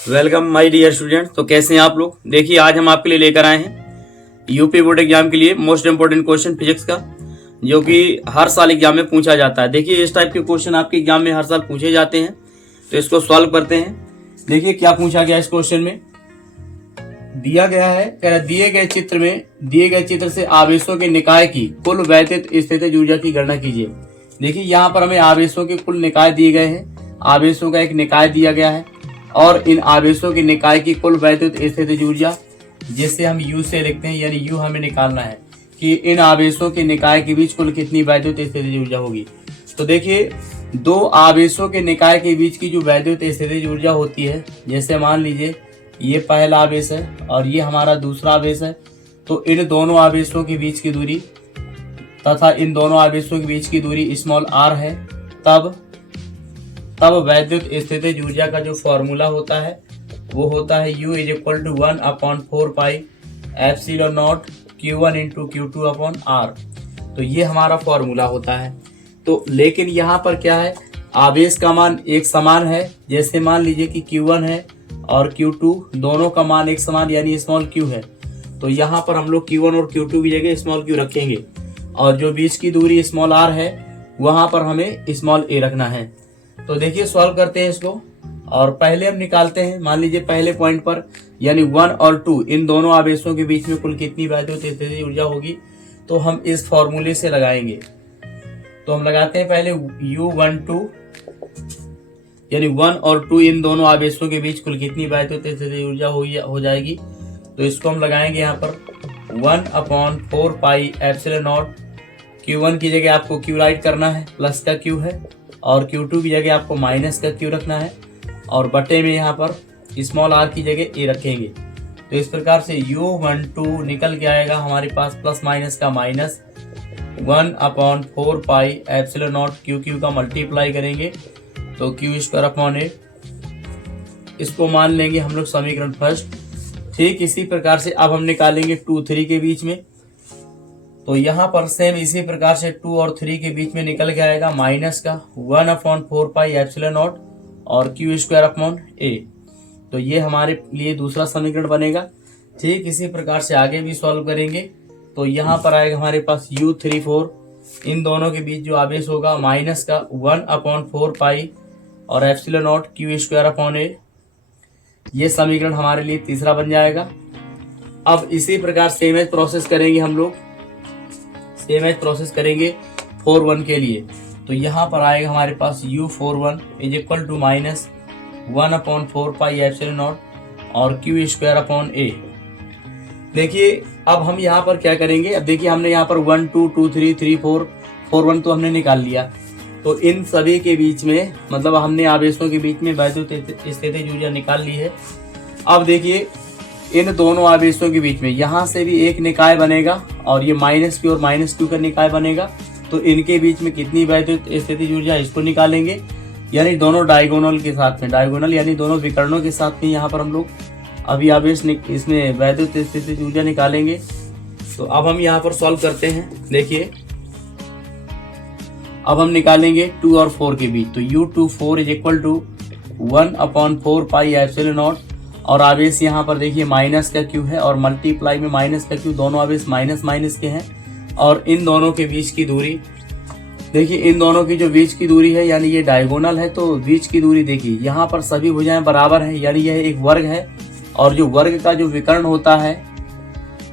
Welcome my dear student. तो कैसे हैं आप लोग। देखिए आज हम आपके लिए लेकर आए हैं यूपी बोर्ड एग्जाम के लिए मोस्ट इंपोर्टेंट क्वेश्चन फिजिक्स का, जो कि हर साल एग्जाम में पूछा जाता है। देखिए इस टाइप के क्वेश्चन आपके एग्जाम में हर साल पूछे जाते हैं, तो इसको सॉल्व करते हैं। देखिए क्या पूछा गया इस क्वेश्चन में। दिया गया है, कह रहा दिए गए चित्र से आवेशों के निकाय की कुल वैद्युत स्थितिज ऊर्जा की गणना कीजिए। देखिए यहाँ पर हमें आवेशों के कुल निकाय दिए गए हैं, आवेशों का एक निकाय दिया गया है और इन आवेशों के निकाय की कुल वैद्युत स्थितिज ऊर्जा, जिसे हम U से लिखते हैं, यानी U हमें निकालना है कि इन आवेशों के निकाय के बीच कुल कितनी वैद्युत स्थितिज ऊर्जा होगी। तो देखिए दो आवेशों के निकाय के बीच की जो वैद्युत स्थितिज ऊर्जा होती है, जैसे मान लीजिए ये पहला आवेश है और ये हमारा दूसरा आवेश है, तो इन दोनों आवेशों के बीच की दूरी तथा इन दोनों आवेशों के बीच की दूरी स्मॉल r है, तब वैद्युत स्थितिज ऊर्जा का जो फॉर्मूला होता है वो होता है U = 1/4πε0 Q1 × Q2/R। तो ये हमारा फॉर्मूला होता है। तो लेकिन यहाँ पर क्या है, आवेश का मान एक समान है। जैसे मान लीजिए कि Q1 है और Q2 दोनों का मान एक समान यानी स्मॉल q है, तो यहाँ पर हम लोग Q1 और Q2 की जगह स्मॉल q रखेंगे और जो बीच की दूरी स्मॉल r है वहां पर हमें स्मॉल a रखना है। तो देखिए सॉल्व करते हैं इसको और पहले हम निकालते हैं। मान लीजिए पहले पॉइंट पर यानी 1 और 2 इन दोनों आवेशों के बीच में कुल कितनी वैद्युत स्थितिज ऊर्जा होगी, तो हम इस फॉर्मूले से लगाएंगे। तो हम लगाते हैं पहले U12 यानी 1 और 2 इन दोनों आवेशों के बीच कुल कितनी वैद्युत स्थितिज ऊर्जा हो जाएगी। तो इसको हम लगाएंगे यहाँ पर 1/4πε0। Q1 की जगह आपको Q राइट करना है, प्लस का Q है, और Q2 की जगह आपको माइनस का Q रखना है और बटे में यहाँ पर स्मॉल r की जगह a रखेंगे। तो इस प्रकार से U12 निकल के आएगा हमारे पास प्लस माइनस का माइनस 1/4πε0 Q का मल्टीप्लाई करेंगे तो Q²/8। इसको मान लेंगे हम लोग समीकरण फर्स्ट। ठीक इसी प्रकार से अब हम निकालेंगे 2 3 के बीच में। तो यहाँ पर सेम इसी प्रकार से 2 और 3 के बीच में निकल के आएगा माइनस का 1/4πε0 और Q²/a। तो ये हमारे लिए दूसरा समीकरण बनेगा। ठीक इसी प्रकार से आगे भी सॉल्व करेंगे। तो यहाँ पर आएगा हमारे पास U34, इन दोनों के बीच जो आवेश होगा माइनस का 1/4π और ε0 Q²/a। ये समीकरण हमारे लिए तीसरा बन जाएगा। अब इसी प्रकार सेम एज प्रोसेस करेंगे हम लोग, सेम एज प्रोसेस करेंगे 4-1 के लिए। तो यहाँ पर आएगा हमारे पास U41 = माइनस 1/4πε0 और Q²/a। देखिए अब हम यहाँ पर क्या करेंगे। अब देखिए हमने यहाँ पर 1 2 2 3 3 4 4 1 तो हमने निकाल लिया। तो इन सभी के बीच में मतलब हमने आवेशों के बीच में वैद्युत स्थितिज ऊर्जा निकाल ली है। अब देखिए इन दोनों आवेशों के बीच में यहाँ से भी एक निकाय बनेगा और ये -q और -q का निकाय बनेगा। तो इनके बीच में कितनी वैद्युत स्थितिज ऊर्जा इसको निकालेंगे, यानी दोनों डायगोनल के साथ में, डायगोनल यानी दोनों विकर्णों के साथ में यहाँ पर हम लोग अभी आवेश इसमें वैद्युत स्थितिज ऊर्जा निकालेंगे। तो अब हम यहाँ पर सॉल्व करते हैं। देखिए अब हम निकालेंगे 2 और 4 के बीच। तो U24 = 1/4πε0 और आवेश यहाँ पर देखिए माइनस का Q है और मल्टीप्लाई में माइनस का Q, दोनों आवेश माइनस माइनस के हैं। और इन दोनों के बीच की दूरी देखिए, इन दोनों की जो बीच की दूरी है यानी ये डायगोनल है, तो बीच की दूरी देखिए यहाँ पर सभी भुजाएं बराबर हैं, यानी यह एक वर्ग है। और जो वर्ग का जो विकर्ण होता है,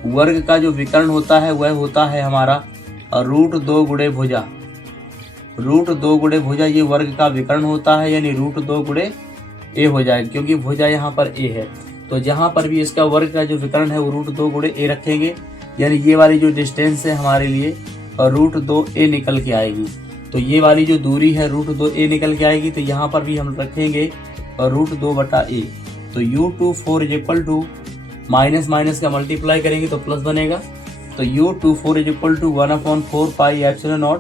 वर्ग का जो विकर्ण होता है वह होता है हमारा √2 गुणे भुजा। √2 गुणे भुजा ये वर्ग का विकर्ण होता है, यानी √2 गुणे a हो जाएगा, क्योंकि भुजा यहाँ पर a है। तो जहाँ पर भी इसका वर्ग का जो विकर्ण है वो √2 गुणे a रखेंगे, यानी ये वाली जो डिस्टेंस है हमारे लिए √2a निकल के आएगी। तो ये वाली जो दूरी है √2a निकल के आएगी। तो यहाँ पर भी हम रखेंगे √2/a। तो U24 = माइनस माइनस का मल्टीप्लाई करेंगे तो प्लस बनेगा। तो U24 = 1/4πε0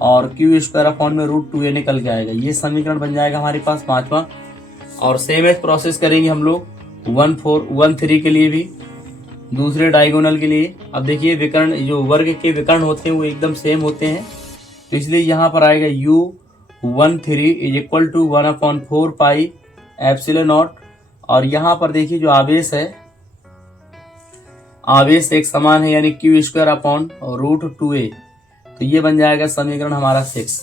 और Q² में √2a निकल के आएगा। ये समीकरण बन जाएगा हमारे पास 5वां। और सेम एज प्रोसेस करेंगे हम लोग 1-4-1-3 के लिए भी, दूसरे डायगोनल के लिए। अब देखिए विकर्ण, जो वर्ग के विकर्ण होते हैं वो एकदम सेम होते हैं, तो इसलिए यहाँ पर आएगा U13 = 1/4πε0 और यहाँ पर देखिए जो आवेश है, आवेश एक समान है यानी Q square upon root 2a, तो ये बन जाएगा समीकरण हमारा 6।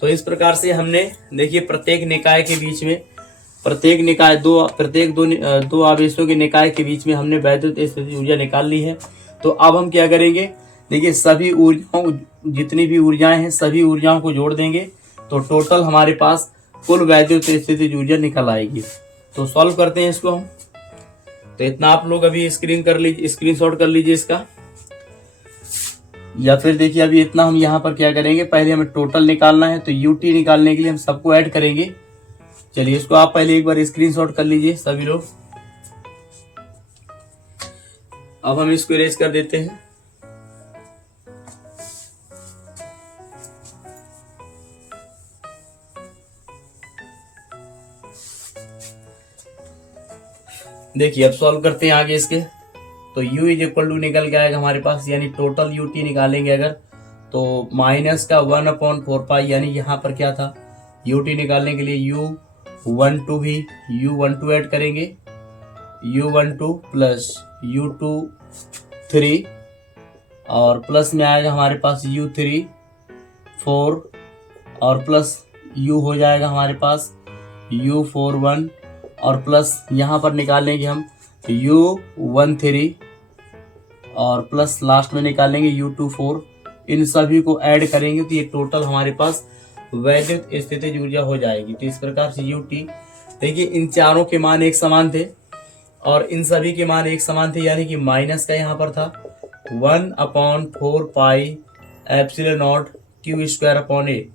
तो इस प्रकार से हमने देखिए प्रत्येक निकाय के बीच में, प्रत्येक दो आवेशों के निकाय के बीच में हमने वैद्युत स्थिति ऊर्जा निकाल ली है। तो अब हम क्या करेंगे, देखिए सभी ऊर्जाओं, जितनी भी ऊर्जाएं हैं सभी ऊर्जाओं को जोड़ देंगे तो टोटल हमारे पास कुल वैद्युत स्थिति ऊर्जा निकल आएगी। तो सॉल्व करते हैं इसको हम। तो इतना आप लोग अभी स्क्रीनशॉट कर लीजिए इसका, या फिर देखिए अभी इतना हम यहाँ पर क्या करेंगे, पहले हमें टोटल निकालना है तो यूटी निकालने के लिए हम सबको ऐड करेंगे। चलिए इसको आप पहले एक बार स्क्रीनशॉट कर लीजिए सभी लोग। अब हम इसको इरेज कर देते हैं। देखिए अब सॉल्व करते हैं आगे इसके। तो u इज इक्वल टू निकल के आएगा हमारे पास, यानी टोटल यूटी निकालेंगे अगर तो माइनस का 1/4 यानी यहाँ पर क्या था, यूटी निकालने के लिए u12 भी u12 ऐड करेंगे, u12 प्लस u23 और प्लस में आएगा हमारे पास u34 और प्लस u हो जाएगा हमारे पास u41 और प्लस यहाँ पर निकालेंगे हम u13 और प्लस लास्ट में निकालेंगे u24। इन सभी को ऐड करेंगे तो ये टोटल हमारे पास वैद्युत स्थितिज ऊर्जा हो जाएगी। तो इस प्रकार से यूटी, देखिए इन चारों के मान एक समान थे और इन सभी के मान एक समान थे, यानी कि माइनस का यहाँ पर था 1/4 pi epsilon naught q square upon A,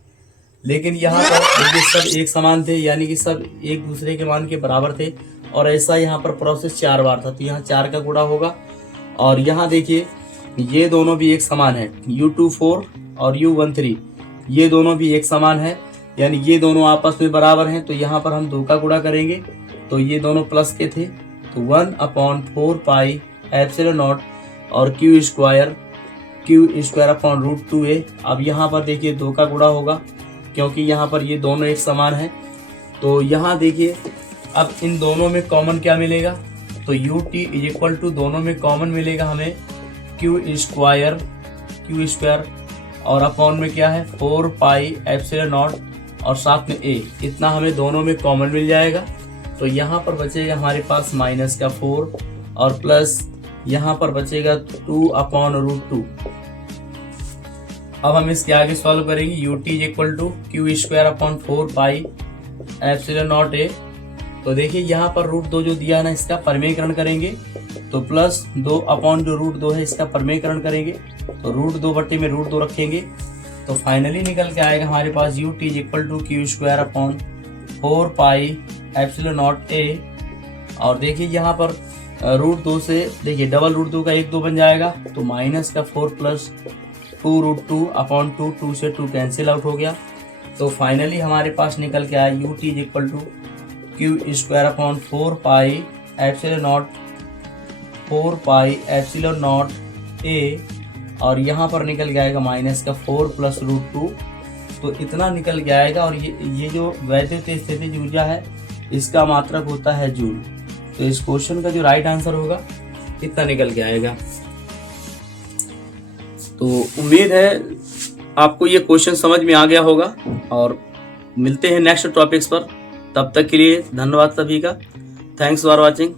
लेकिन यहाँ पर देखिए सब एक समान थे यानी कि सब एक दूसरे के मान के बराबर थे और ऐसा यहाँ पर प्रोसेस 4 बार था तो यहाँ 4 का गुणा होगा। और यहाँ देखिए ये दोनों भी एक समान है, u24 और u13 ये दोनों भी एक समान है यानी ये दोनों आपस में बराबर हैं। तो यहाँ पर हम 2 का गुणा करेंगे तो ये दोनों प्लस के थे तो 1/4 पाई एप्सिलॉन नॉट और q square upon root 2a। अब यहाँ पर देखिए 2 का गुणा होगा क्योंकि यहाँ पर ये दोनों एक समान है। तो यहाँ देखिए अब इन दोनों में कॉमन क्या मिलेगा, तो ut इज इक्वल टू दोनों में कॉमन मिलेगा हमें क्यू स्क्वायर और अपॉन में क्या है 4 पाई एप्सिलॉन नॉट और साथ में a, इतना हमें दोनों में कॉमन मिल जाएगा। तो यहाँ पर बचेगा हमारे पास माइनस का 4 और प्लस यहाँ पर बचेगा 2/√2। अब हम इसके आगे सॉल्व करेंगे, ut is equal to q square upon 4 pi epsilon naught a। तो देखिए यहाँ पर √2 जो दिया है ना इसका परमेयकरण करेंगे तो प्लस 2 जो √2 है इसका परमेयकरण करेंगे तो √2 बट्टे में √2 रखेंगे तो फाइनली निकल के आएगा हमारे पास ut is equal to q square upon 4 pi epsilon naught a। और देखिए यहाँ पर √2 से देखिए डबल √2 का 1 2 बन जाएगा तो माइनस का 4 प्लस 2√2 अपॉन 2 से 2 कैंसिल आउट हो गया। तो फाइनली हमारे पास निकल के आया ut is equal to q square upon 4 pi epsilon naught a और यहाँ पर निकल के आएगा माइनस का 4 प्लस √2। तो इतना निकल के आएगा और ये जो वैद्युत स्थितिज ऊर्जा है इसका मात्रक होता है जूल। तो इस क्वेश्चन का जो राइट आंसर होगा इतना निकल के आएगा। तो उम्मीद है आपको ये क्वेश्चन समझ में आ गया होगा और मिलते हैं नेक्स्ट टॉपिक्स पर। तब तक के लिए धन्यवाद सभी का। Thanks for watching.